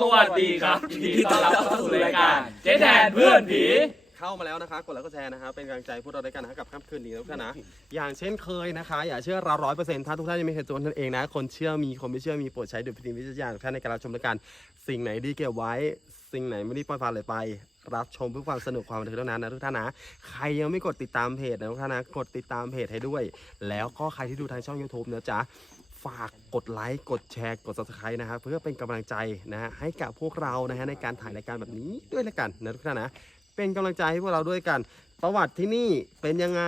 สวัสดีครับยินดีต้อนรับเข้าสู่รายการเจ๊แดนเพื่อนผี เข้ามาแล้วนะคะกดไลค์กดแชร์นะครับเป็นกำลังใจพวกเราด้วยกันนะครับกับค่ำคืนนี้ทุกท่านนะอย่างเช่นเคยนะคะ อย่าเชื่อเราร้อยเปอร์เซ็นต์ถ้าทุกท่านยังไม่เคยตัวท่านเองนะ คนเชื่อมีคนไม่เชื่อมีโปรดใช้ดุลพินิจวิจารณญาณของท่านในการรับชมด้วยกันสิ่งไหนดีเก็บไว้ สิ่งไหนไม่ดีปล่อยผ่านเลยไป รับชมเพื่อความสนุกความบันเทิงเท่านั้นนะทุกท่านนะใครยังไม่กดติดตามเพจนะทุกท่านนะกดติดตามเพจให้ด้วย แล้วก็ใครที่ดูทางช่อง YouTube นะจ๊ะ ฝากกดไลค์กดแชร์กด subscribe นะครับเพื่อเป็นกำลังใจนะฮะให้กับพวกเรานะฮะในการถ่ายรายการแบบนี้ด้วยละกันนะทุกท่านนะเป็นกำลังใจให้พวกเราด้วยกัน ประวัติที่นี่เป็นยังไง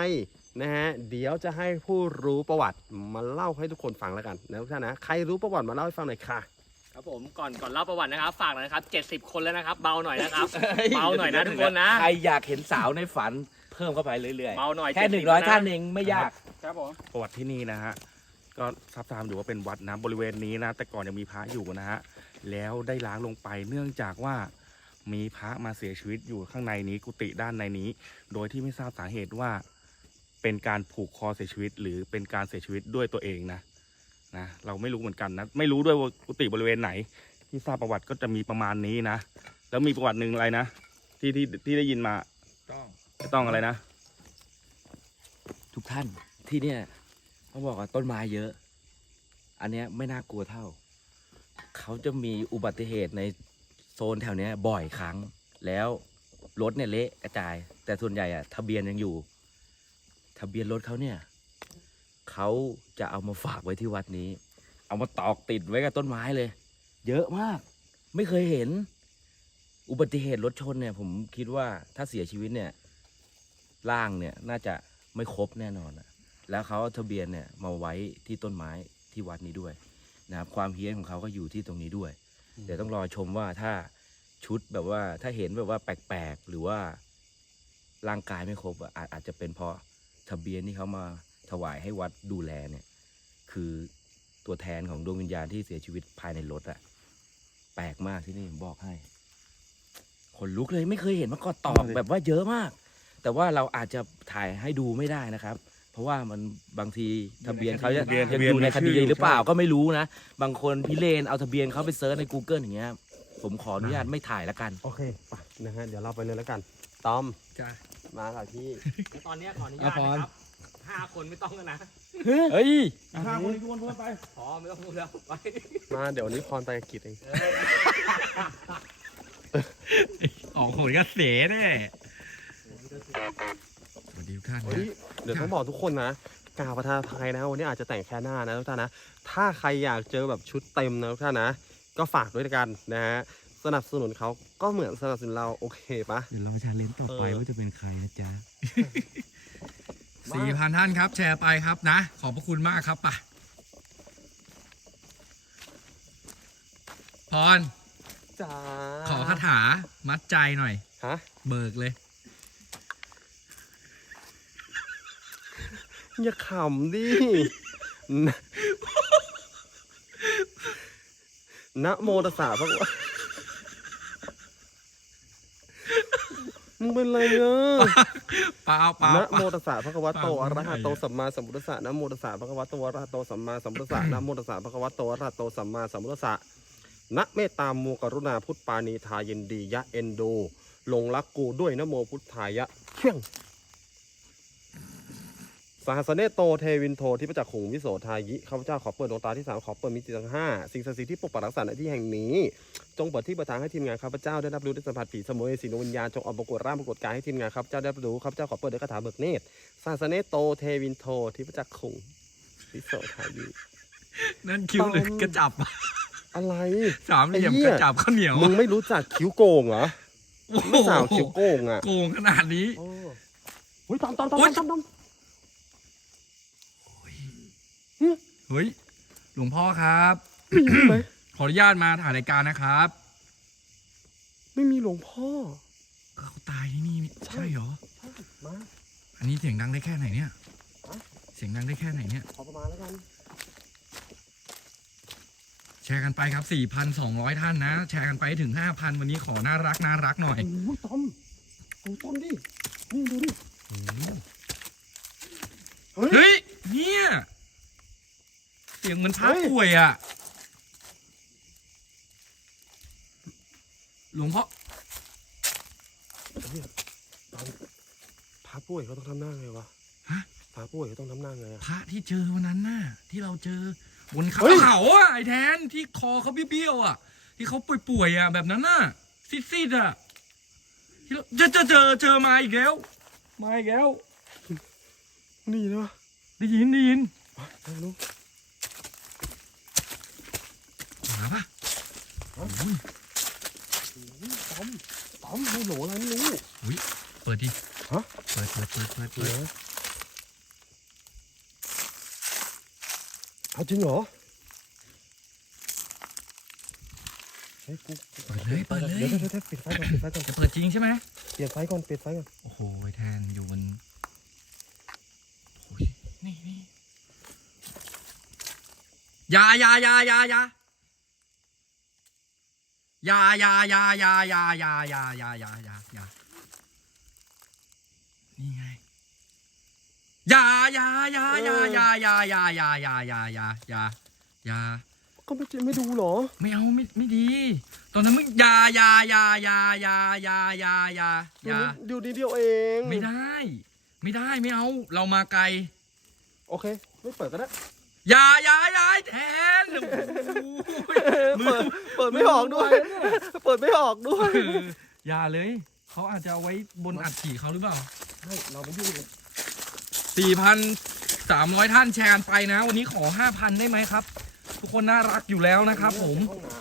นะฮะเดี๋ยวจะให้ผู้รู้ประวัติมาเล่าให้ทุกคนฟังแล้วกันนะทุกท่านนะใครรู้ประวัติมาเล่าให้ฟังหน่อยค่ะ ครับผมก่อนก่อนเล่าประวัตินะครับฝากหน่อยนะครับ70 คนแล้วนะครับ เบาหน่อยนะครับ เบาหน่อยนะทุกคนนะ ใครอยากเห็นสาวในฝันเพิ่มเข้าไปเรื่อยเบาหน่อยๆ แค่70หนึ่งร้อยะท่านเองไม่ยาก ครับผม ประวัติที่นี่นะฮะ ก็ทราบตามอยู่ว่าเป็นวัดนะบริเวณนี้นะ แต่ก่อนยังมีพระอยู่นะฮะแล้วได้ล้างลงไปเนื่องจากว่ามีพระมาเสียชีวิตอยู่ข้างในนี้กุฏิด้านในนี้ โดยที่ไม่ทราบสาเหตุว่า เป็นการผูกคอเสียชีวิต หรือเป็นการเสียชีวิตด้วยตัวเองนะนะเราไม่รู้เหมือนกันนะไม่รู้ด้วยว่ากุฏิบริเวณไหน ที่ทราบประวัติก็จะมีประมาณนี้นะแล้วมีประวัติหนึ่งอะไรนะที่ที่ที่ได้ยินมาต้องไม่ต้องอะไรนะ ทุกท่านที่เนี่ย เขาบอกว่าต้นไม้เยอะ อันเนี้ยไม่น่ากลัวเท่า เขาจะมีอุบัติเหตุในโซนแถวเนี้ยบ่อยครั้ง แล้วรถเนี่ยเละกระจาย แต่ส่วนใหญ่อะทะเบียนยังอยู่ ทะเบียนรถเขาเนี่ย เขาจะเอามาฝากไว้ที่วัดนี้ เอามาตอกติดไว้กับต้นไม้เลย เยอะมาก ไม่เคยเห็น อุบัติเหตุรถชนเนี่ย ผมคิดว่าถ้าเสียชีวิตเนี่ยร่างเนี่ยน่าจะไม่ครบแน่นอนอะ แล้วเขาเอาทะเบียนเนี่ยมาไว้ที่ต้นไม้ที่วัดนี้ด้วยนะครับความเฮี้ยนของเขาก็อยู่ที่ตรงนี้ด้วย เดี๋ยวต้องรอชมว่าถ้าชุดแบบว่าถ้าเห็นแบบว่าแปลกๆ หรือว่าร่างกายไม่ครบอะอาจอาจจะเป็นเพราะทะเบียนที่เขามาถวายให้วัดดูแลเนี่ย คือตัวแทนของดวงวิญญาณที่เสียชีวิตภายในรถอะแปลกมากที่นี่ผมบอกให้ขนลุกเลยไม่เคยเห็นมาก่อนตอกแบบว่าเยอะมาก แต่ว่าเราอาจจะถ่ายให้ดูไม่ได้นะครับ เพราะว่ามันบางทีทะเบียนเขายังทะเบียนยังทะเบียนอยู่ในมีคชื่ดีออยู่หรือเปล่าใช่ก็ไม่รู้นะ บางคนพิเรนเอาทะเบียนเขาไปเซิร์ชใน Google อย่างเงี้ยผมขออนุญาตไม่ถ่ายแล้วกัน โอเคไปนะฮะ เดี๋ยวเราไปเลยแล้วกัน ตอม จ้ามาค่ะพี่ ตอนเนี้ยขออนุญาตนะครับห้าคนไม่ต้องแล้วนะเฮ้ยห้าคนทุกคนพูดไป พอไม่ต้องพูดแล้วไปมาเดี๋ยววันนี้พรไปกับกิจเองออกโหนกระเสแน่สวัส ดีทุกท่านเฮ้ยนะเดี๋ยวต้องบอกทุกคนนะกล่าวประทานภัยนะวันนี้อาจจะแต่งแค่หน้านะทุกท่านนะ ถ้าใครอยากเจอแบบชุดเต็มนะทุกท่านนะ ก็ฝากด้วยกันนะฮะสนับสนุนเขาก็เหมือนสนับสนุนเราโอเคปะ เดี๋ยวเรามาชาเลนจ์ต่อไปเออ ว่าจะเป็นใครนะจ๊ะมาสี่พันท่านครับ แชร์ไปครับนะ ขอบพระคุณมากครับป่ะพรจ้าขอคาถามัดใจหน่อย ฮะเบิกเลย อย่าขำดินะนะโมตัสสะพระวะมึงเป็นไรเนอะเปล่าเปล่านะเปล่าโมตัสสะพระคะวะโตเปล่าอะระหะโตไม่ได้สัมมาสัมพุทธัสสะนะโมตัสสะพระคะวะโตอะระหะโตสัมมาสัมพุทธัสสะนะโมตัสสะพระคะวะโตอะระหะโตสัมมาสัมพุทธัสสะนะเมตตามูกรุณาพุทธปานีทายินดียะเอ็นดูหลงรักกูด้วยนะโมพุทธายะเพียง สหัสเนโตเทวินโทที่ประจักษ์ขงวิโสทายิข้าพเจ้าขอเปิดดวงตาที่สามขอเปิดมิติทั้งห้าสิ่งศักดิ์สิทธิ์ที่ปกปักรักษาในที่แห่งนี้ จงเปิดที่ประทางให้ทีมงานข้าพเจ้าได้รับรู้ได้สัมผัสผีสมุยสีนวิญญาณจงออกปรากฏร่างปรากฏกายให้ทีมงานข้าพเจ้าได้รับรู้ข้าพเจ้าขอเปิดด้วยคาถาเบิกเนตรสหัสเนโตเทวินโทที่ประจักษ์ขงวิโสทายินั่นคิ้วหรือกระจับอะไรสามเหลี่ยมไอ้เหี้กยระจับข้าวเหนียวมึงไม่รู้จักคิ้วโกงเหรอโอ้โหไม่สาวคิ้วโกงอะโกงขนาดนี้โอ้เฮ้ยตอมตอมตอมโอ๊ยตอมตอม เฮ้ย หลวงพ่อครับไหมขออนุญาตมาถ่ายรายการนะครับ ไม่มีหลวงพ่อก็เขาตายที่นี่นี่ใช่ใช่เหรอใช่มาอันนี้เสียงดังได้แค่ไหนเนี่ยฮะเสียงดังได้แค่ไหนเนี่ย ขอประมาณแล้วกัน แชร์กันไปครับ 4,200 ท่านนะ แชร์กันไปให้ถึง 5,000 วันนี้ขอน่ารักน่ารักหน่อย โอ้ยตอมโอ้ยตอมดิ นี่ดูดิ เฮ้ยเฮ้ยเนี่ย เสียงเหมือนพระเฮ้ยป่วยอะ หลวงพ่อพระป่วยเขาต้องทำหน้าไงวะฮะพระป่วยเขาต้องทำหน้าไงอะพระที่เจอวันนั้นน่ะ ที่เราเจอบนเขาเฮ้ยเขาอะไอ้แทนที่คอเขาเบี้ยวๆอะ ที่เขาป่วยๆอะแบบนั้นน่ะซีดๆอะที่เราเจอเจอเจอเจอมาอีกแล้ว มาอีกแล้ว นี่นะวะได้ยินได้ยิน ไปลูก มาปะโอ้ยต้อมต้อมไม่โหลอะไรไม่รู้เปิดดิฮะ เปิดเปิดเปิดเปิดเปิดเดี๋ยวเอาจริงเหรอเฮ้ยกูเปิดเลยเปิดเลยเดี๋ยวเดี๋ยวเดี๋ยวปิดไฟก่อนปิดไฟก่อนจะเปิดจริงใช่ไหมเปลี่ยนไฟก่อนเปลี่ยนไฟก่อนโอ้โหไอ้แทนอยู่บนโอ้ยนี่นี่อยาอยาอยาอยาอยาอ ยาอยาอยาอยาอยาอยาอยาอยาอยาอยาอยานี่ไงอยาอยาอยาอยาอยาอยาอยาอยาอยาอยาอยาอยาอยาก็ไม่ไม่ดูเหรอ ไม่เอาไม่ไม่ดี ตอนนั้นมึงอยาอยาอยาอยาอยาอยาอยาอยาอยาดูนิดเดียวเอง ไม่ได้ ไม่ได้ไม่เอา เรามาไกล โอเค ไม่เปิดก็ได้ อย่าอย่าอย่าแทนโอ้โหเปิดเปิดไม่ออกด้วย เปิดไม่ออกด้วยเอออย่าเลย เขาอาจจะเอาไว้บนอัดฉี่เขาหรือเปล่าใช่เราไม่ยุ่งเลยสี่พันสามร้อยท่านแชร์กันไปนะ วันนี้ขอห้าพันได้ไหมครับ ทุกคนน่ารักอยู่แล้วนะครับผมห้องน้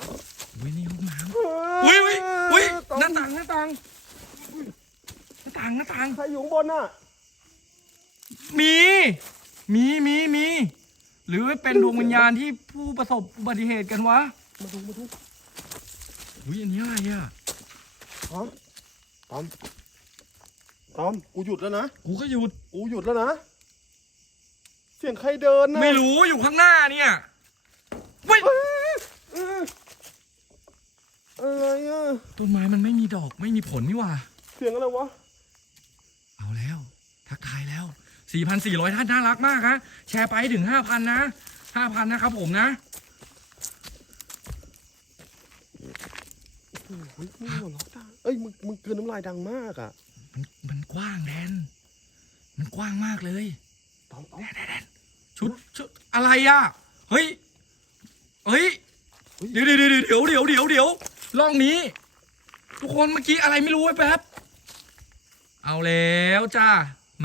อุ้ยนี่ห้องน้ำำอุ้ยอุ้ยอุ้ยต้หอน้างต่างหน้าต่างหน้าต่างหน้าต่างใครอยู่ข้างบนน่ะมี มีมีมี หรือเป็นดวงวิญญาณที่ผู้ประสบอุบัติเหตุกันวะมาดูมาดูอุ้ยอันนี้อะไรอะฮะตอมตอมกูหยุดแล้วนะกูก็หยุดกูหยุดแล้วนะเสียงใครเดินนะไม่รู้อยู่ข้างหน้าเนี่ยเว้ยเอ้ยเอ้ยอะไรอะต้นไม้มันไม่มีดอกไม่มีผลนี่หว่าเสียงอะไรวะ เอาแล้ว ทักทายแล้ว 4,400 ท่านน่ารักมากฮะแชร์ไปให้ถึง 5,000 นะ 5,000 นะครับผมนะเฮ้ยมึงหัวเราะดังเอ้ยมึงมึงกลืนน้ำลายดังมากอะมันมันกว้างแดน มันกว้างมากเลยตอมตอมชุดชุดอะไรอะเฮ้ยเฮ้ยเดี๋ยวเดี๋ยวเดี๋ยวเดี๋ยวเดี๋ยวเดี๋ยวเดี๋ยวล่องนี้ ทุกคนเมื่อกี้อะไรไม่รู้ไว้แป๊บเอาแล้วจ้า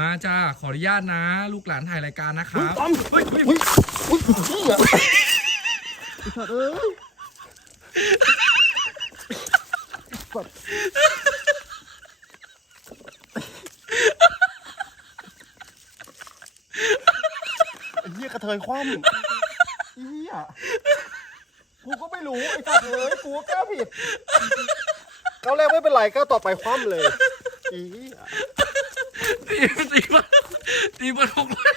มาจ้าขออนุญาตนะ ลูกหลานถ่ายรายการนะคเฮ้ยรับตอมเฮ้ยเฮ้ยเฮ้ยเฮ้ยเหี้ยไอ้สัตว์เอ้ยแบบไอ้เหี้ยกระเทยคว่ำไอ้เหี้ยกูก็ไม่รู้ ไอ้สัตว์เอ้ยกูก็แก้ผิดก้าวแรกไม่เป็นไรก้าวต่อไปคว่ำเลยไอ้เหี้ย ตีตีมาตีมาหกร้อย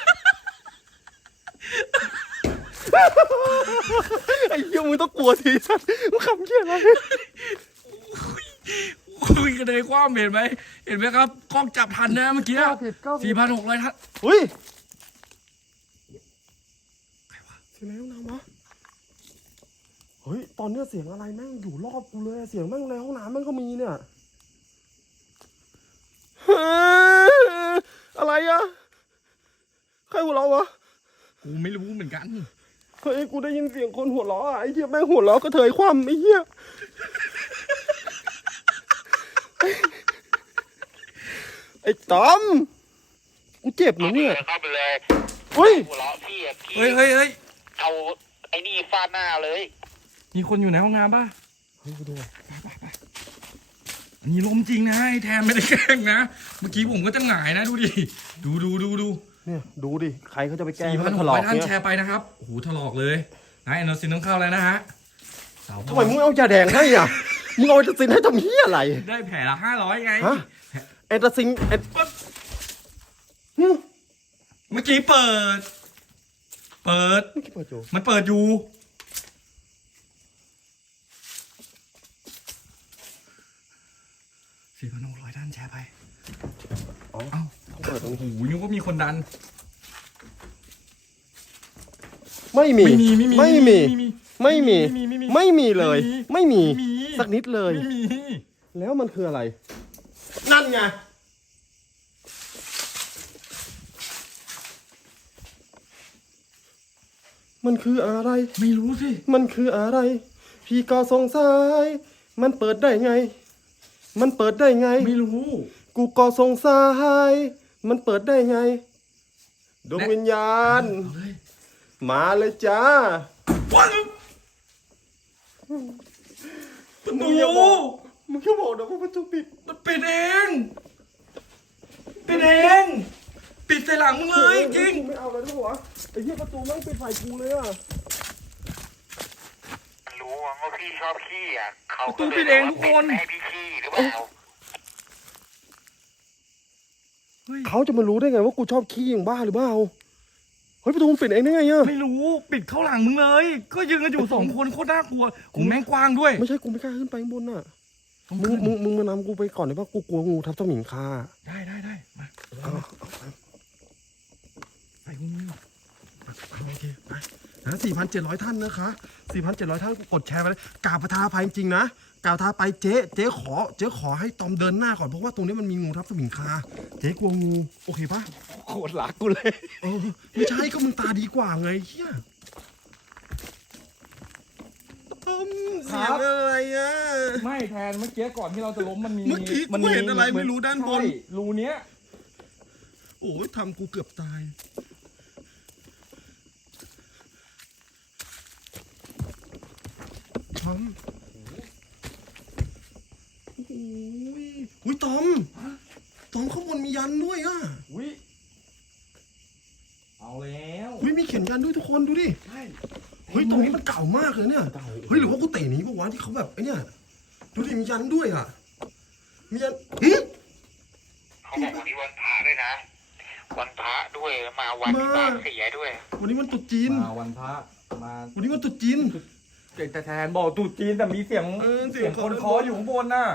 ไอ้เหี้ยมึงต้องกลัวทีสัตว์มึงขำเหี้ยอะไรคุยกันในความเห็นไหมเห็นไหมครับกล้องจับทันนะเมื่อกี้สี่พันหกร้อยท่านเฮ้ยเสียงอะไรห้องน้ำวะเฮ้ยตอนเนี้ยเสียงอะไรแม่งอยู่รอบกูเลยเสียงแม่งในห้องน้ำแม่งก็มีเนี่ย อะไรอะใครหัวเราะวะกูไม่รู้เหมือนกัน เฮ้ยกูได้ยินเสียงคนหัวเราะอะไอ้เหี้ยแม่งหัวเราะก็เถยคว่ำไอ้เหี้ยไอ้ตอมกูเจ็บนะเนี่ยเข้าไปเลยเฮ้ยหัวเราะพี่อะพี่เฮ้ยเฮ้ยเฮ้ยเอาไอ้นี่ฟาดหน้าเลย มีคนอยู่ในห้องน้ำป่ะเฮ้ยกูดูอั นนี้ลมจริงนะไอ้แทนไม่ได้แกล้งนะ เมื่อกี้ผมก็จะหงายนะดูดิ ดูดูดูดูเนี่ยดูดิ ใครเขาจะไปแกล้งสี่ให้พันมันหถกลร้ออกยท่านเนี่ยแชร์ไปนะครับโอ้โหถลอกเลยนะแอนโนซินต้องเข้าแล้วนะฮะสาวทำไมมึงเอายาแดงให้อะ มึงเอาเอตาซินให้ทำเหี้ยอะไร ได้แผลละห้าร้อยไง ฮะ เอตาซินเอตหึเมื่อกี้เปิด เปิด ไม่คิดเปิดอยู่มันเปิดอยู่ สี่พันหกร้อยท่านแชร์ไป อ๋อ เอ้า เขาเปิดตรง โอ้นี้โหนึกว่ามีคนดัน ไม่มีไม่มีไม่มีไม่มีไม่มี ไม่มีไม่มีไม่มีเลย ไม่มี ไม่มี สักนิดเลย ไม่มีแล้วมันคืออะไร นั่นไง มันคืออะไร ไม่รู้สิมันคืออะไร พี่ก็สงสัย มันเปิดได้ไง มันเปิดได้ไง ไม่รู้ กูก็สงสัย มันเปิดได้ไงดวงวิญญาณเอาเลยมาเลยจ้าว้าวประมึตูงอย่าบอกมึงแค่บอกนะว่าประตูปิด มันปิดเอง ปิดเอง ปิดใส่หลังมึงเลยจริงกูไม่เอาแล้วด้วยวะไอ้เหี้ยประตูแม่งปิดใส่กูเลยอะมันรู้ว่าพี่ชอบขี้อะ เขาประตูปิดเองทุกคนไม่ให้พี่ขี้หรือเปล่า เขาจะมารู้ได้ไงว่ากูชอบขี้อย่างบ้าหรือเปล่าเฮ้ยประตูมันปิดเองได้ไงอะไม่รู้ปิดเข้าหลังมึงเลย ก็ยืนกันอยู่สองคนโคตรน่ากลัวกูแม่งกว้างด้วย ไม่ใช่กูไม่กล้าขึ้นไปข้างบนน่ะต้องมึงขึ้นมึงมึงมานำกูไปก่อนได้ปะกูกลัวงูทับสมิงคาได้ได้ได้มาเอาเอาเอาใส่มึงเอาโอเคไปนะสี่พันเจ็ดร้อยท่านนะคะสี่พันเจ็ดร้อยท่านกดแชร์ไปเลยกราบประทาภัยจริงๆนะ กราบประทาไปเจ๊เจ๊ขอเจ๊ขอให้ตอมเดินหน้าก่อนเพราะว่าตรงนี้มันมีงูทับสมิงคาเจ๊กลัวงูโอเคปะโคตรรักกูเลย เออไม่ใช่ก็มึงตาดีกว่าไงเฮียต้มเสียงอะไรอะ ไม่แทนเมื่อกี้ก่อนที่เราจะล้มมันมีเมื่อกี้กูเห็นอะไรไม่รู้ด้านบน ใช่รูเนี้ย โอ้ยทำกูเกือบตายทอมโอ้โหอุ้ยตอมตอมข้างบนมียันด้วยอะอุ้ยเอาแล้วอุ้ยมีเขียนยันด้วยทุกคนดูดิใช่เฮ้ยตรงนี้มันเก่ามากเลยเนี่ยเฮ้ยหรือว่ากูเตะหนี้ปะวะที่เขาแบบไอ้เนี่ยดูดิมียันด้วยอะมียันหึเขาบอกวันนี้วันพระด้วยนะวันพระด้วยมาวันที่มาบ้านเสียด้วย วันนี้มันตรุษจีนมาวันพระมาวันนี้มันตรุษจีน แต่แทนบอกตรุษจีนแต่มีเสียงเออเสีเสียยงงคนเคออยู่ข้างบนน่ะ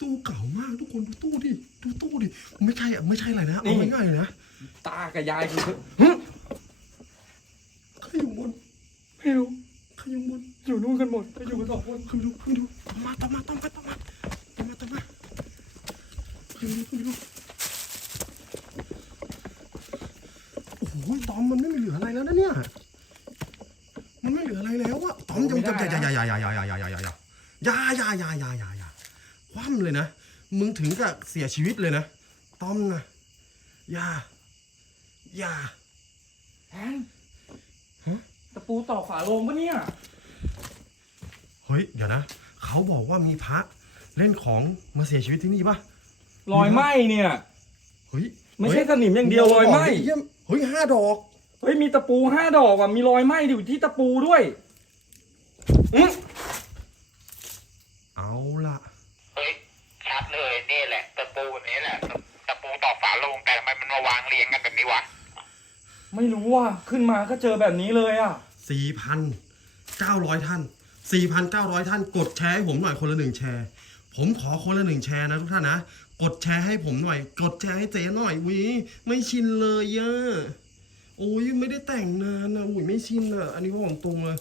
ตู้เก่ามากทุกคนดูตู้ดิดูตู้ดิไม่ใช่อะไม่ใช่อะไรนะเอาง่ายๆเลยนะตากับยายคือใครอยู่บนไม่รู้ใครอยู่บนอยู่นู่นกันหมดไปอยู่กันสองคนขึ้นไปดูขึ้นไปดูตามมาตามมาตามมาตามมาตามมาตามมาขึ้นไปดูขึ้นไปดูโอ้โหตอมมันไม่มีเหลืออะไรแล้วนะเนี่ย มันไม่เหลืออะไรแล้วอะตอมจะจะจะ อย่าอย่าอย่าอย่าอย่าอย่าอย่าอย่าอย่าอย่าอย่าอย่าอย่าอย่าคว่ำเลยนะมึงถึงกับเสียชีวิตเลยนะต้อมนะอย่าอย่าแทนตะปูตอกฝาโลงปะเนี่ยเฮ้ยเดี๋ยวนะเขาบอกว่ามีพระเล่นของมาเสียชีวิตที่นี่ปะรอยไหมเนี่ยเฮ้ยไม่ใช่สนิมอย่างเดียวรอยไหมเยี่ยมเฮ้ยห้าดอกเฮ้ยมีตะปูห้าดอกอะมีรอยไหมอยู่ที่ตะปูด้วย เอาละเฮ้ยชัดเลยนี่แหละตะปูแบบนี้แหละตะปูตอกฝาโลงแต่ทำไมมันมาวางเรียงกันแบบนี้วะไม่รู้ว่าขึ้นมาก็เจอแบบนี้เลยอะสี่พันเก้าร้อยท่านสี่พันเก้าร้อยท่าน กดแชร์ให้ผมหน่อยคนละหนึ่งแชร์ ผมขอคนละหนึ่งแชร์นะทุกท่านนะ กดแชร์ให้ผมหน่อย กดแชร์ให้เจ๊หน่อยวิไม่ชินเลยอะโอ้ยไม่ได้แต่งนานนะอุ้ยไม่ชินอะอันนี้ก็บอกตรงเลย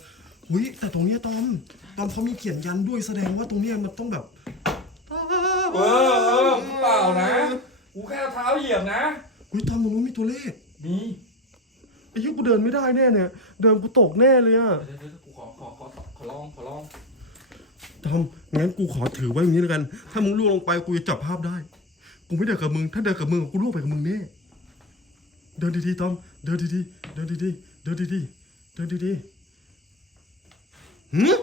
อุ้ยแต่ตรงเนี้ยตอมตอมเขามีเขียนยันด้วยแสดงว่าตรงเนี้ยมันต้องแบบเออเออเปล่านะกูแค่เอาเท้าเหยียบนะ อุ้ยตอมตรงนู้นมีตัวเลขมีไอ้ยี่กูเดินไม่ได้แน่เนี่ย เดินกูตกแน่เลยอะเดี๋ยวเดี๋ยวกูขอขอขอขอลองขอลองทอมงั้นกูขอถือไว้อย่างนี้แล้วกัน ถ้ามึงล่วงลงไปกูจะจับภาพได้ กูไม่เดินกับมึง ถ้าเดินกับมึงกูล่วงไปกับมึงแน่เดินดีๆทอม เดินดีๆเดินดีๆเดินดีๆเดินดีๆ หืม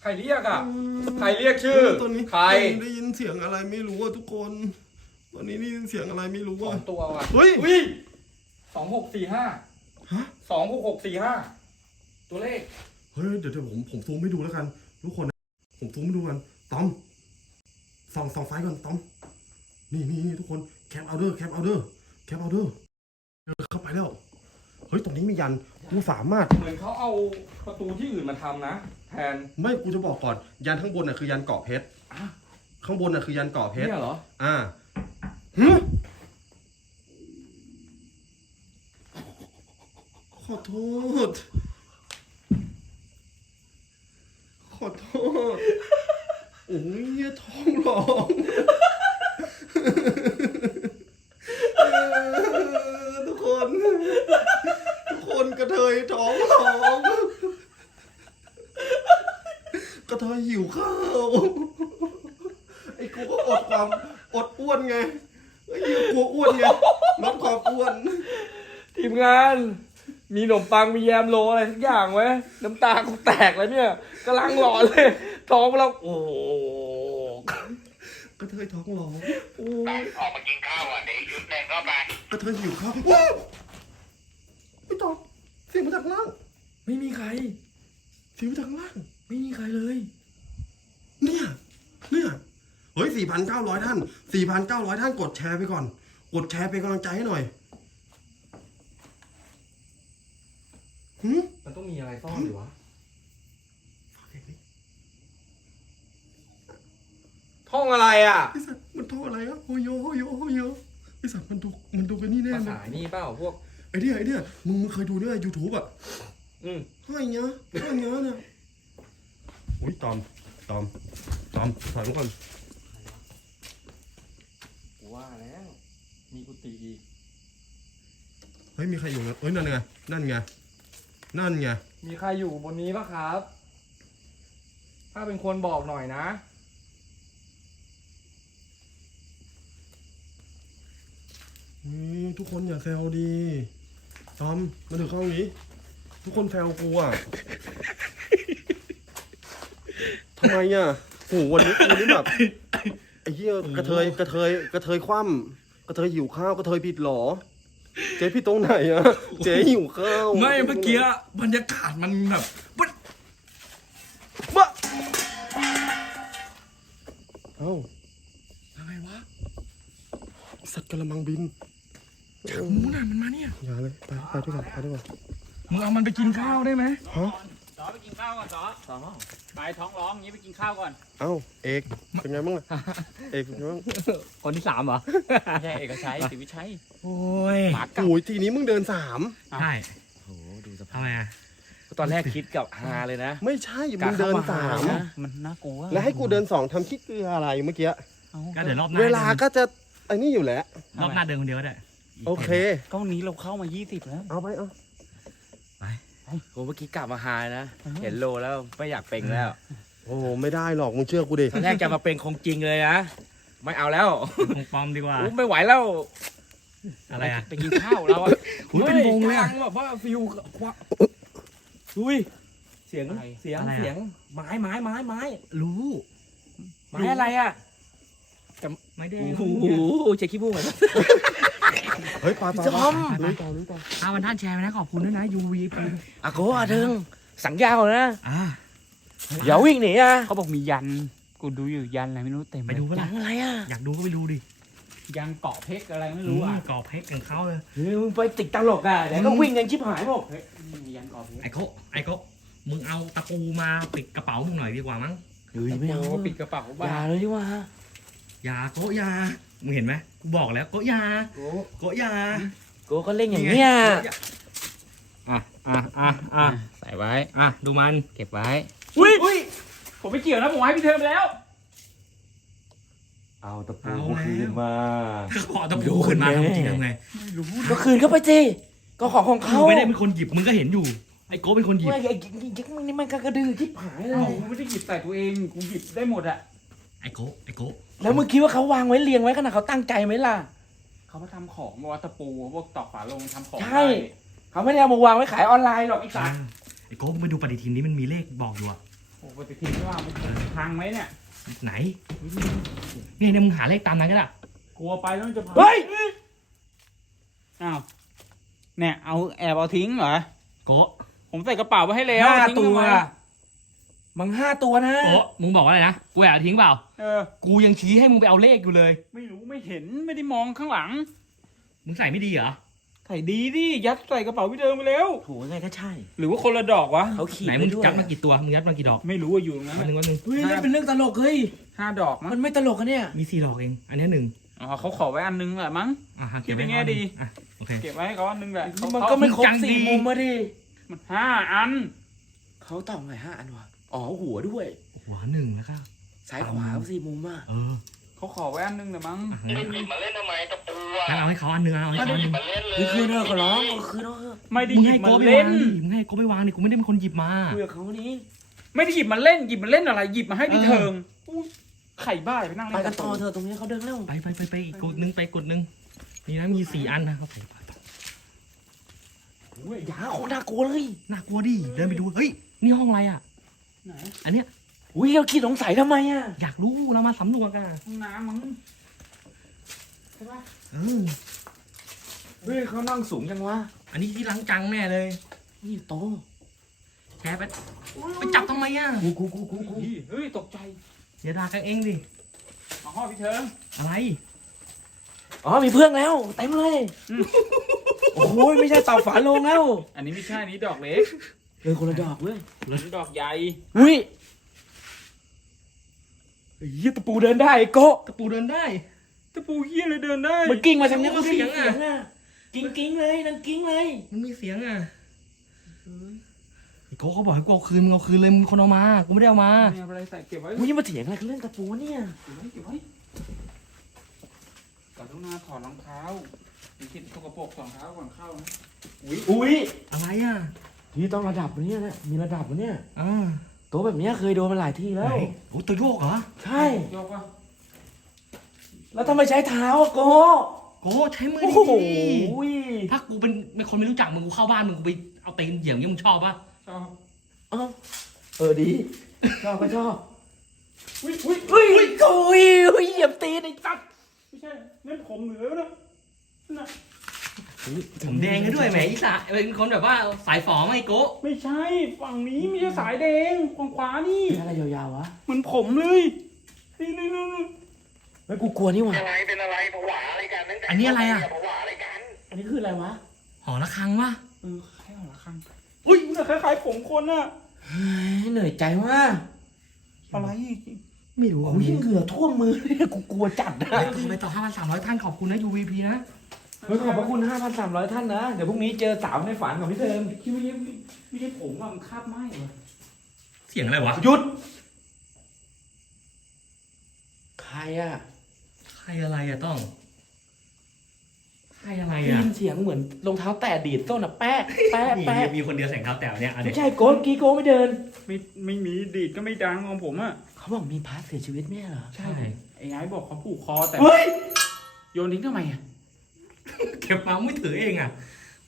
ใครเรียกอะ ใครเรียกชื่อ ตอนนี้ใคร ได้ยินเสียงอะไรไม่รู้อะทุกคน ตอนนี้ได้ยินเสียงอะไรไม่รู้สออะงตัวว่ะเฮ้ยอุ้ย สองหกสี่ห้าฮะ สองหกหกสี่ห้าตัวเลข เฮ้ยเดี๋ยวเดี๋ยวผมผมซูมให้ดูแล้วกัน ทุกคนนะผมซูมให้ดูกันตอมส่องส่องไฟก่อนตอมนี่นี่นี่ทุกคนแคปเอาเดอร์แคปเอาเดอร์แคปเอาเดอร์เดินเข้าไปแล้ว เฮ้ยตรงนี้มียัน กูสามารถเหมือนเขาเอาประตูที่อื่นมาทำนะ แทนไม่กูจะบอกก่อน ยันข้างบนน่ะคือยันเกาะเพชรอะข้างบนน่ะคือยันเกาะเพชรเนี่ยเหรอ อ่าหึขอโทษโทษ โอ้ยเนี่ยท้องร้องเออทุกคน ทุกคนกระเทยท้องร้องกระเทยหิวข้าวไอ้กูก็อดความอดอ้วนไงไอ้เหี้ยกลัวอ้วนไงลดความอ้วนทีมงาน มีขนมปังมีแยมโลอะไรทุกอย่างไว้ยน้ำตากูแตกแล้วเนี่ยกำลังหลอนเลย ท้องเราโอ้โหกระเทยท้องร้องไปออกมากินข้าวอะเดี๋ยวอีกชุดหนึ่งก็ไป กระเทยหิวข้าวว้าวไม่ตอบเสียงมาจากล่างไม่มีใคร เสียงมาจากล่าง ไม่มีใครเลย เนี่ย เนี่ยเฮ้ยสี่พันเก้าร้อยท่านสี่พันเก้าร้อยท่านกดแชร์ไปก่อน กดแชร์เป็นกำลังใจให้หน่อยหืมมันต้องมีอะไรซ่อนอยู่วะท่องอะไรอะไอสัตว์มันโทษอะไรอะโฮโยโฮโยโฮโยไอสัตว์มันดูมันดูกันนี่แน่ภาเลษายนี่เปล่าพวก ไอเนี่ยไอเนี่ยมึงมึงเคยดูเนี่ยยูทูบอะอืมห้อยเงี้ยห้อยเงี้ยเนี่ยอุ้ยตอมตอมตอมถอยมาก่อนว่าแล้ว มีกุฏิอีกเฮ้ยมีใครอยู่นะเฮ้ยนั่นไงนั่นไงนั่นไงมีใครอยู่บนนี้ปะครับ ถ้าเป็นคนบอกหน่อยนะนี่ทุกคนอย่าแซวดี ตอมมาถึงเข้าอย่างนี้ ทุกคนแซวกูอะทำไมอะโหวันนี้กูนี่แบบไอ้เหี้ยกระเทยกระเทยกระเทยคว่ำกระเทยหิวข้าวกระเทยผิดเหรอ เจ๊ผิดตรงไหนอะ เจ๊หิวข้าวไม่เมื่อกี้บรรยากาศมันแบบมันบ้าเอ้าอะไรวะ สัตว์กระมังบิน จากหมูน่ะมันมาเนี่ยอย่าเลยไปไปด้วยกันไปด้วยกันมึงเอามันไปกินข้าวได้ไหมฮะจอไปกินข้าวก่อนจอไปท้องร้องงี้ไปกินข้าวก่อน เอ้าเอกเป็นไงบ้างล่ะเอกเป็นไงบ้างคนที่สามเหรอไม่ใช่เอกชัยสิวิชัยโอ้ยหมากัดโอ้ยทีนี้มึงเดินสามใช่โอ้โหดูสภาทำไมอะพตอนแรกคิดกับฮาเลยนะ ไม่ใช่มึงเดินสามมันน่ากลัวแล้วให้กูเดินสองทำขี้เกลืออะไรเมื่อกี้ก็เดี๋ยวรอบหน้าเวลาก็จะไอ้นี่อยู่แล้วรอบหน้าเดินคนเดียวก็ได้ โอเค ก็วันนี้เราเข้ามา 20 แล้ว เอาไปเอาโอ้เมื่อกี้กลับมาฮานะ เห็นโลแล้วไม่อยากเป็นแล้วโอ้โหไม่ได้หรอกมึงเชื่อกูดิตอนแรกจะมาเป็นคงจริงเลยนะ ไม่เอาแล้วคงปลอมดีกว่าอู้ไม่ไหวแล้ว อะไรอะไปกินข้าวเราอะอุ๊ยเป็นวงเลยอะกำแบบว่าฟิวว่าอุ้ยเสียงอะไรเสียงอะไรอะเสียงไม้ไม้ไม้ไม้รู้ไม้อะไรอะไม่ได้โอ้โหเจ๊ขี้มูกเหมือนกัน เฮ้ยปลาปลาจอมลุยต่อลุยต่อถ้าวันท่านแชร์ไปนะขอบคุณด้วยนะ UVP อะโกอะเทิงสังยาวนะอ่าอย่าวิ่งหนีอะเขาบอกมียัน กูดูอยู่ยันอะไรไม่รู้เต็มไปดูปะยัล่ะงอะไรอะอยากดูก็ไปดูดิยันเกาะเพชรอะไรไม่รู้อะกรอบเพชรของเขาเลยเฮ้ยมึงไปติดตลกอะเดี๋ยวก็วิ่งกันชิบหายหมดเฮ้ยมียันเกาะเพชรไอ้โกะไอ้โกะมึงเอาตะปูมาปิดกระเป๋ามึงหน่อยดีกว่ามั้งเฮ้ยไม่เอาโอ้ปิดกระเป๋าอบ้าย่าเลยดีกว่าอย่าโกะอย่ามึงเห็นไหม กูบอกแล้วโกะอย่าโกะอย่าโกก็เล่นอย่างเนี้ยอะอะอะอะใส่ไว้ อะดูมันเก็บไว้ อุ้ยผมไม่เกี่ยวนะผมให้พี่เทอมแล้ว เอาตะปูเอาแล้ว คืนมา ก็ขอตะปูขึ้นมาทำจริงทำไงก็คืนเข้าไปสิก็ของของกูเขาไม่ได้เป็นคนหยิบมึงก็เห็นอยู่ ไอ้โก้เป็นคนหยิบ ไม่ไอ้ยิงมึงนี่มันกระดือชิบหายเลเอ้ายกูไม่ได้หยิบใส่ตัวเอง กูหยิบได้หมดอะ ไอ้โก้ไอ้โก้แล้วมึงคิดว่าเขาวางไว้เรียงไว้ขนาดเขาตั้งใจไหมล่ะ เขามาทำของมาวัดตะปูพวกตอกฝาโลงทำของใช่เขาไม่ได้เอามาวางไว้ขายออนไลน์หรอกไอ้สัอ่าสไอ้โก้มึงไปดูปฏิทินนี้มันมีเลขบอกอยู่อะโอ้โหปฏิทินไม่ว่ามันพังไหมเนี่ย ไหนเนี่ยเนี่ยมึงหาเลขตามนั้นก็ได้กลัวไปแล้วมันจะพังเฮ้ยอ้าวเนี่ยเอาแอบเอาทิ้งเหรอ โก้ผมใส่กระเป๋าไว้ให้แล้วห้าทิ้งตัวทำไม มังห้าตัวนะโก้มึงบอกว่าอะไรนะ กูแอบทิ้งเปล่า เออ กูยังชี้ให้มึงไปเอาเลขอยู่เลย ไม่รู้ไม่เห็นไม่ได้มองข้างหลัง มึงใส่ไม่ดีเหรอ ใส่ดีดิ ยัดใส่กระเป๋าพี่เดิมไปแล้วโถูไงก็ใช่ หรือว่าคนละดอกวะ เขาขี่ไหนไปมึงด้วยยัดมากี่ตัว มึงยัดมากี่ดอกไม่รู้ว่าอยู่ตรงนั้นวันหนึ่งวันหนึ่งเฮ้ยนั่นเป็นเรื่องตลกเฮ้ย ห้าดอกมั้งมันไม่ตลกกันเนี่ย มีสี่ดอกเอง อันนี้หนึ่งอ๋อเขาขอไว้อันนึงแหละมั้ง อะฮะคิดเป็นแง่ดี อะโอเค เก็บไว้ให้เขาอันนึงแหละเขามันเขาก็ไม่ครบจังดีสี่มุมมาดิมันห้าอัน เขาตอบไงห้าอันวะ อ๋อหัวด้วย หัวหนึ่งแล้วก็ซ้ายขวาสี่มุมอะเออเขาขอไว้อันนึงเดี๋ยวมั้งอะจะงั้นหยิบมาเล่นทำไมตะปูอะงั้นเอาให้เขาอันหนึงเอาให้ไม่เขาได้อันหหยินึบงมาเล่นเลยนี่คือเนอขอร้องเอาคืนเอาเถอะไม่ได้มึงหยิให้บโก้มาไปเล่วานงดิมึงให้โก้ไปวางดิกูไม่ได้เป็นคนหยิบมาคุยกับเขานี้ไม่ได้หยิบมาเล่นหยิบมาเล่นอะไรหยิบมาให้พี่เทิงอุ๊ยไข่บ้าไปนั่งไปเล่นกันต่อเถอะตรงนี้เขาเดินแล้วไปไปไปไปอีกกดหนึงไปกดหนึงนี่นะมีสี่อันนะครับผมอุ้ยอย่าโคตรน่ากลัวเลยน่ากลัวดิเดินไปดูเฮ้ยนี่ห้องอะไรอะ ไหนอันเนี้ยอุ้ยเราคิดสงสัยทำไมอะอยากรู้เรามาสำรวจกันห้องน้ำมั้งเออเฮ้ยเขานั่งสูงจังวะอันนี้ที่ล้างจังแน่เลยนี่โตแกไปไปจับทำไมอะกูกูกูกูกูเฮ้ยตกใจอย่าด่ากันเองดิมาห้อพี่เทิงอะไรอ๋อมีเพื่อนแล้วเต็มเลย โอ้โหไม่ใช่เต่าฝาโลงแล้ว อันนี้ไม่ใช่อันนี้ดอกเล็ก เออคนละดอกเว้ยอันนี้ดอกใหญ่อุ้ยเหี้ยตะปูเดินได้ไอ้โกะตะปูเดินได้ตะปูเฮี้ยเลยเดินได้มันกิ้งมาทางนี้มัมันนเสีเสียยงงอะอะกิ้งกิ้งเลยนั่งกิ้งเลยมันมีเสียงอะไอ้โก้เขาบอกให้กูเอาคืนมึงเอาคืนเลยมึงคนเอามากูไม่ได้เอามามีอะไรใส่เก็บไว้อุ้ยมาเถียงอะไรกันเรื่องตะปูเนี่ยเก็บไว้เก็บไว้กรุณาถอดรองเท้ามีคิดสกปรกถอดรองเท้าก่อนเข้านะอุ้ยอะไรอะ นี่ต้องระดับวะเนี่ยนะมีระดับวะเนี่ยอ่าโต๊ะแบบเนี้ยเคยโดนมาหลายที่ไหนแล้ว โอ้ตัวโยกเหรอ ใช่ ยกว่าแล้วทำไมใช้เท้าอะโกโก้ใช้มือโอ้โหดีๆถ้ากูเป็นเป็นคนไม่รู้จักมึงกูเข้าบ้านมึงกูไปเอาตีนเหยียบอย่างเงี้ยมึงชอบปะชอบเอ้าเออดีชอบก็ชอบอุ้ยอุ้ยเฮ้ยอุ้ยโอ้ยอุ้ยเหยียบตีนไอ้สัตว์ไม่ใช่นั่นผมเหลือแล้วนะ ผมแดงก็ด้วยแหมอีสานเป็นคนแบบว่าสายฝอไหมไอ้โก้ไม่ใช่ฝั่งนี้ไม่ใช่สายแดงฝั่งขวานี่นี่อะไรยาวๆวะเหมือนผมเลยนี่นี่นี่นี่ไม่กูกลัวนี่หว่าอะไรเป็นอะไรผวาอะไรกันตั้งแต่อันนี้อะไรอะผวาอะไรกันอันนี้คืออะไรวะหอระฆังวะเออแค่หัวละครั้งอุ้ยมันคล้ายๆผมคนอะเฮ้ยเหนื่อยใจว่ะอะไรไม่รู้โอ้ยเหงื่อท่วมมือเลยกูกลัวจัดนะไปต่อห้าพันสามร้อยท่านขอบคุณนะ UVP นะ เฮ้ยขอบพระคุณ5,300 ท่านนะ เดี๋ยวพรุ่งนี้เจอสาวในฝันของพี่เทิมที่ไม่ใช่ไม่ใช่ผมอะมันคาบไหมเหรอเสียงอะไรวะ หยุด ใครอะใครอะไรอะต้อง ใครอะไรได้อะยินเสียงเหมือนรองเท้าแตะดีดต้นอะแปะแปะมีแปะมีคนเดียวแสงเท้าแต๋วเนี่ยเอาไม่เด็กใช่โกนกี้โกไม่เดิน ไม่ไม่มีดีดก็ไม่ดังของผมอะเขาบอกมีพาร์ทเสียชีวิตไม่ใช่เหรอใช่ไอ้ไอ้บอกเขาผูกคอแต่เฮ้ย โยนทิ้งทำไมอะ เก็บมาไม่ถือเองอะ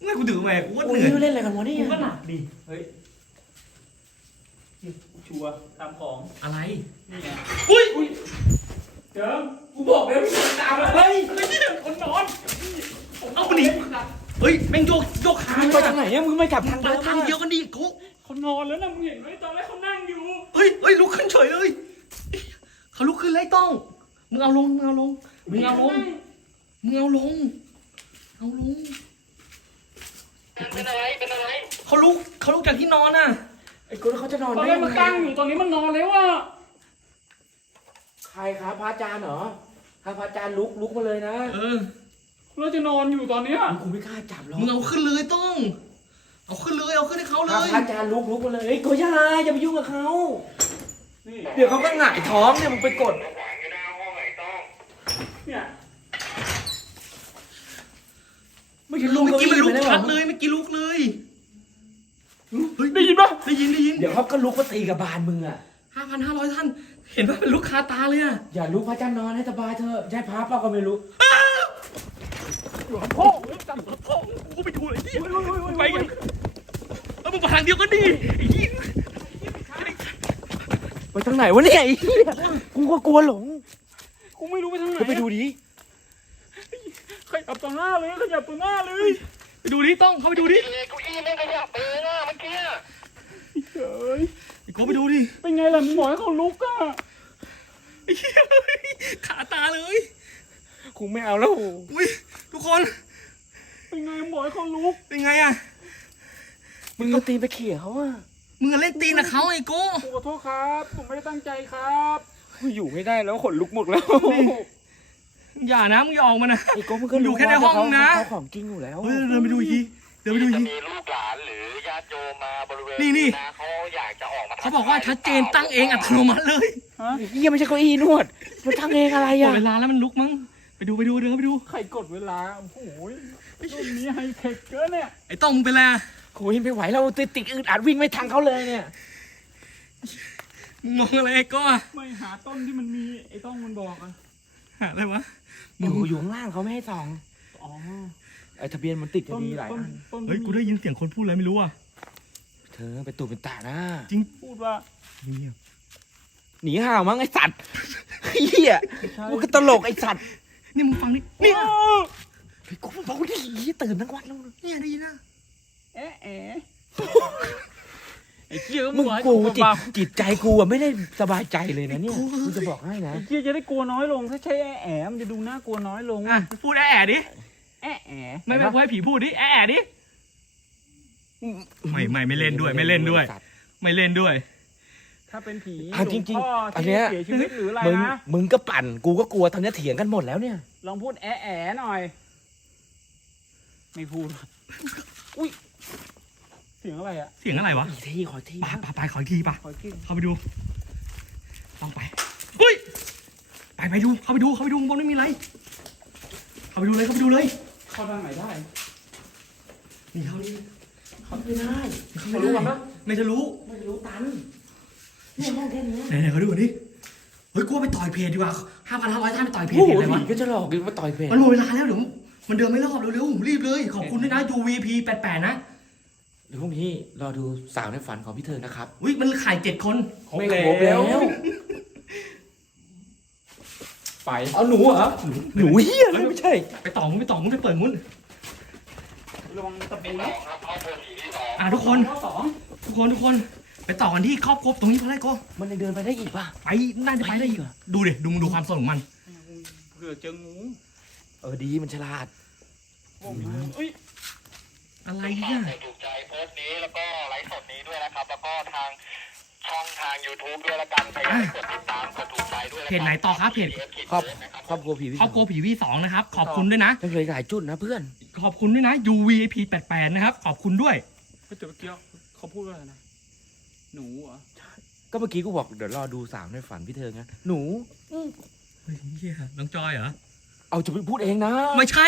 ไม่กูถือทำไมกูก็โอ้เหยนื่อยเล่นอะไรกันวะเนี่ยกูก็หนักดิชัวร์ตามของอะไรนี่ไงอุ้ยเจิมกูบอกแล้วพี่ตามเฮ้ยคนนอนเอาไปดิเฮ้ยแม่งโยกโยกขามึงไปทางไหนอะมึงไม่กลับทางไปเดิมทางเดียวกันดิกูเขานอนแล้วนะมึงเห็นไหมตอนแรกเขานั่งอยู่เฮ้ยเฮ้ยลุกขึ้นเฉยเลยเขาลุกขึ้นเลยต้องมึงเอาลงมึงเอาลงมึงเอาลงมึงเอาลง เอาลงเป็นอะไร เป็นอะไรเขาลุกเขาลุกจากที่นอนน่ะ ไอ้โกนเขาจะนอนตอนได้แรกมันตั้งอยู่ตอนนี้มันนอนแล้วอะใครครับพระอาจารย์เหรอถ้าพระอาจารย์ลุกลุกมาเลยนะเออ เราจะนอนอยู่ตอนเนี้ยกูไม่กล้าจับหรอกมึงเอาขึ้นเลยต้อง เอาขึ้นเลย เอาขึ้นให้เขาเลถ้ายพระอาจารย์ลุกลุกมาเลยเฮ้ยโกยาอย่าไปยุ่งกับเขานี่เดี๋ยวเขาก็หงายท้องเนี่ยมึงไปกด ขวางอยู่หน้าห้องไอ้ต้อง เนี่ย ไม่ใช่ลุกเมื่อกี้มันลุกเก้าชัดอี้ไปเลได้หรอยเมื่อกี้ลุกเลยเฮ้ยได้ยินปะได้ยินได้ยินเดี๋ยวเขาก็ลุกมาตีกับบานมึงอะห้าพันห้าร้อยท่าน เห็นว่าเป็นลูกคาตาเลยอะอย่าลุกพระอาจารย์นอนให้สบายเถอะใช่พระเปล่าก็ไม่รู้พ่อจับพ่อกูไปดูเลยที่ไปกันแล้วมึงไปทางเดียวกันดิไอ้ยี่ไปทางไหนวะเนี่ยไอ้เหี้ยกูก็กลัวหลงกูไม่รู้ไปทางไหนก็ไปดูดิ ขยับตัวหน้าเลยขยับตัวหน้าเลย ไปดูดิต้องเข้าไปดูดิเลยเก้าอี้แม่งขยับเองอะเมื่อกี้อะเฮ้ยไอ้โก้ไปดูดิเป็นไงล่ะมึงบอกให้เขาลุกอะไอ้เหี้ยขาตาเลยกูไม่เอาแล้วอุ้ยทุกคนเป็นไงมึงบอกให้เขาลุกเป็นไงอะมึงก็ตีนไปเขี่ยเขาอะมึงอะเล่นตีนกับเขาไอ้โก้กูขอโทษครับ ผมไม่ได้ตั้งใจครับ อยู่ไม่ได้แล้วขนลุกหมดแล้ว อย่านะมึงอย่าออกมานะ ไอ้โก้มึงก็อยู่แค่ในห้องนะเขาของจริงอยู่แล้ว เฮ้ยเดินไปดูอีกทีเดี๋ยวไปดูจะอีกมีลูกหลานหรือญาติโยมมาบริเวณนี่นี่นะเขาอยากจะออกมาทัเขาบอกว่าชัดเจนตั้งเองอัตโนมัติเลยเฮียไม่ใช่เก้าอี้นวด มันทำเองอะไรหมอะดเวลาแล้วมันลุกมั้งไปดูไปดูเดินไปดูใครกดเวลา โอ้โหรุ่นนี้ไฮเทคเกินเนี่ยไอ้ต้องมึงเป็นไรอะโอ้ยไม่ไหวแล้วติดติดอึดอัดวิ่งไม่ทันเขาเลยเนี่ยมึงมองอะไรไอ้ก็อะไม่หาต้นที่มันมีไอ้ต้องมันบอกอะ หาอะไรวะอยู่อยู่ข้างล่างเขาไม่ให้ส่องอ๋อไอ้ทะเบียนมันติดจะต้นดีหลายต้นอันต้นเฮ้ยกูได้ยินเสียงคนพูดอะไรไม่รู้อะเธอไปตูดเป็นตานะพูดว่าหนีห่าวมั้งไอ้สัตว์เฮียไม่ใช่มันก็ตลกไอ้สัตว์นี่มึงฟังนี่เนี่ยเฮ้ยกูบอกดิเหี้ยตื่นทั้งวันแล้วเนี่ยได้ยินนะเอ๊ะเอ๊ะ ไอ้เกี้ยก็มึงบอกให้กูกูจิตเบาจิตใจกูอะไม่ได้สบายใจเลยนะเนี่ยกูจะบอกให้นะไอ้เกี้ยจะได้กลัวน้อยลง ถ้าใช้แอะแอะมันจะดูน่ากลัวน้อยลงอะพูดแอะดิแอะแอะไม่ไม่พอให้ผีพูดดิแอะดิไม่ไม่ไม่เล่นด้วยไม่เล่นด้วย ไม่เล่นด้วย ถ้าเป็นผีอะจริงหลวพ่ๆอันเนี้ยที่เสียชีวิตหรืออะไรมึงนะมึงก็ปั่นกูก็กลัวตอนนี้เถียงกันหมดแล้วเนี่ย ลองพูดแอะแอะหน่อย ไม่พูดอุ้ยเสียงอะไรอะเสียงอะไรวะอีกทีขอทีไปไปไปขออีกทีป่ะขอกิ้งเข้าไปดูลองไปเฮ้ยไปไปดู เข้าไปดูเข้าไปดูข้างบนไม่มีอะไร เข้าไปดูเลยเข้าไปดูเลย เข้าทางไหนได้ นี่เขานี่เขาไม่ได้เขารู้กันปะไม่ทะลุไม่รู้ตันเนี่ยห้องแค่นี้ไหนไหนเขาดูก่อนดิเฮ้ยกลัวไปต่อยเพจดีกว่าห้าพันห้าร้อยท่านไปต่อยเพจโอ้โหเพจอะไรวะผีก็จะหลอกกันมาต่อยเพลงมันหมดเวลาแล้วเดี๋ยวมันเดินไม่รอบเร็วๆรีบเลย ขอบคุณด้วยนะ UVP 88นะ เดี๋ยวพรุ่งนี้รอดูสาวในฝันของพี่เธอนะครับอุ้ยมันขายเจ็ดคนไม่ครบแล้ว ไปเอาหนูเหรอหนูเฮียเลยไม่ใช่ ไปต่อมุ้นไปต่อมุ้นไปเปิดมุ้นระวังตะปูนะอะทุกคนข้อสองทุกคนทุกคน ไปต่อกันที่ครอบครบตรงนี้พอได้ก็มันยังเดินไปได้อีกป่ะไปน่าจะไปได้อีกดูดิดูมึงดูความสนของมันเผื่อเจองูเออดีมันฉลาดโอ้โหเอ้ย อะไรฝาเนี่ยกกดถูกใจโพสต์นี้แล้วก็ไลฟ์สดนี้ด้วยนะครับ แล้วก็ทางช่องทาง YouTube ด้วยละกันใครอยากให้กดติดตามกดถูกใจด้วยละกันเพจไหนต่อครับเพจครอบครอบครัวผีพี่ครอบครัวผีวีสองนะครับ ขอบคุณด้วยนะไม่เคยหลายจุดนะเพื่อน ขอบคุณด้วยนะ UVP 88นะครับ ขอบคุณด้วยเฮ้ยแต่เมื่อกี้เขาพูดว่าอะไรนะหนูเหรอก็เมื่อกี้กูบอกเดี๋ยวรอดูสาวในฝันพี่เธอไงหนูเฮ้ยเหี้ยน้องจอยเหรอ เอาจะไปพูดเองนะ ไม่ใช่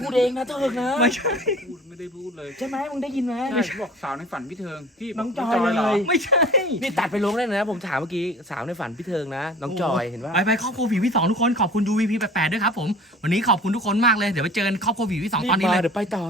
พูดเองนะเธอนะ ไม่ใช่ พูดไม่ได้พูดเลยใช่ไหมมึงได้ยินไหม ใช่เขาบอกสาวในฝันพี่เทิงพี่น้องจพี่อยเหรเลย ไม่ใช่นี่ตัดไปลงได้นะ ผมถามเมื่อกี้สาวในฝันพี่เทิงนะ น้องจอยเห็นว่าไปไปครอบครัวผีวีสองทุกคนขอบคุณ UVP 88ด้วยครับผม วันนี้ขอบคุณทุกคนมากเลย เดี๋ยวไปเจอกันครอบครัวผีวีสองตอนนี้เลย เดี๋ยวไปต่อ